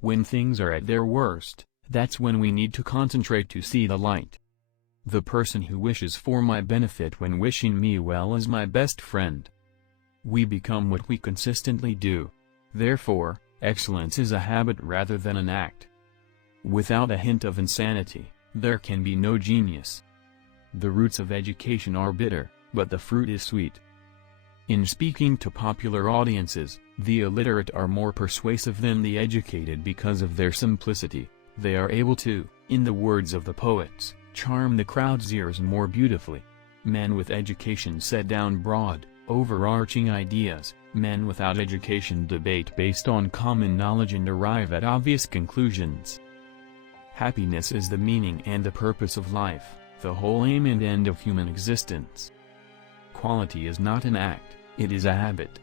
When things are at their worst, that's when we need to concentrate to see the light. The person who wishes for my benefit when wishing me well is my best friend. We become what we consistently do. Therefore, excellence is a habit rather than an act. Without a hint of insanity, there can be no genius. The roots of education are bitter, but the fruit is sweet. In speaking to popular audiences, the illiterate are more persuasive than the educated because of their simplicity. They are able to, in the words of the poets, charm the crowd's ears more beautifully. Men with education set down broad, overarching ideas. Men without education debate based on common knowledge and arrive at obvious conclusions. Happiness is the meaning and the purpose of life, the whole aim and end of human existence. Quality is not an act, it is a habit.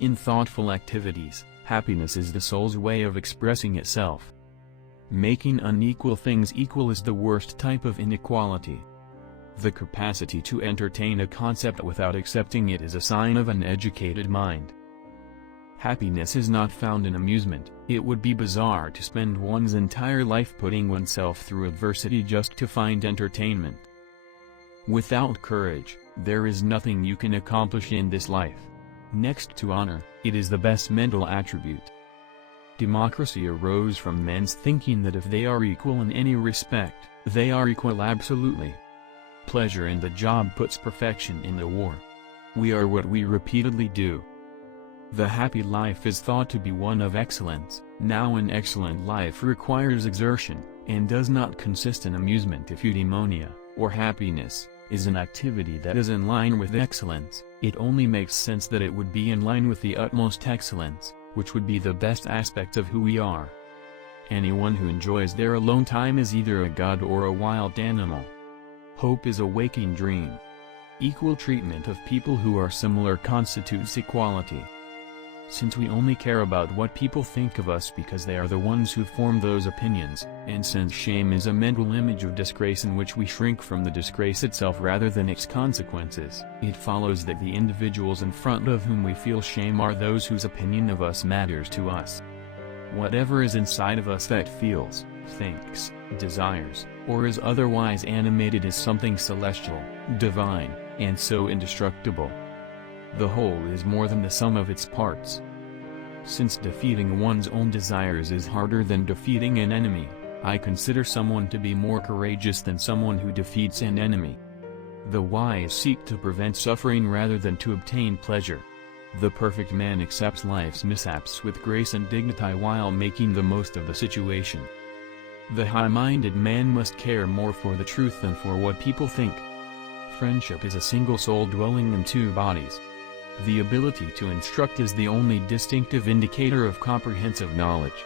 In thoughtful activities, happiness is the soul's way of expressing itself. Making unequal things equal is the worst type of inequality. The capacity to entertain a concept without accepting it is a sign of an educated mind. Happiness is not found in amusement. It would be bizarre to spend one's entire life putting oneself through adversity just to find entertainment. Without courage, there is nothing you can accomplish in this life. Next to honor, it is the best mental attribute. Democracy arose from men's thinking that if they are equal in any respect, they are equal absolutely. Pleasure in the job puts perfection in the war. We are what we repeatedly do. The happy life is thought to be one of excellence. Now an excellent life requires exertion, and does not consist in amusement. If eudaimonia, or happiness, is an activity that is in line with excellence, it only makes sense that it would be in line with the utmost excellence, which would be the best aspect of who we are. Anyone who enjoys their alone time is either a god or a wild animal. Hope is a waking dream. Equal treatment of people who are similar constitutes equality. Since we only care about what people think of us because they are the ones who form those opinions, and since shame is a mental image of disgrace in which we shrink from the disgrace itself rather than its consequences, it follows that the individuals in front of whom we feel shame are those whose opinion of us matters to us. Whatever is inside of us that feels, thinks, desires, or is otherwise animated is something celestial, divine, and so indestructible. The whole is more than the sum of its parts. Since defeating one's own desires is harder than defeating an enemy, I consider someone to be more courageous than someone who defeats an enemy. The wise seek to prevent suffering rather than to obtain pleasure. The perfect man accepts life's mishaps with grace and dignity while making the most of the situation. The high-minded man must care more for the truth than for what people think. Friendship is a single soul dwelling in two bodies. The ability to instruct is the only distinctive indicator of comprehensive knowledge.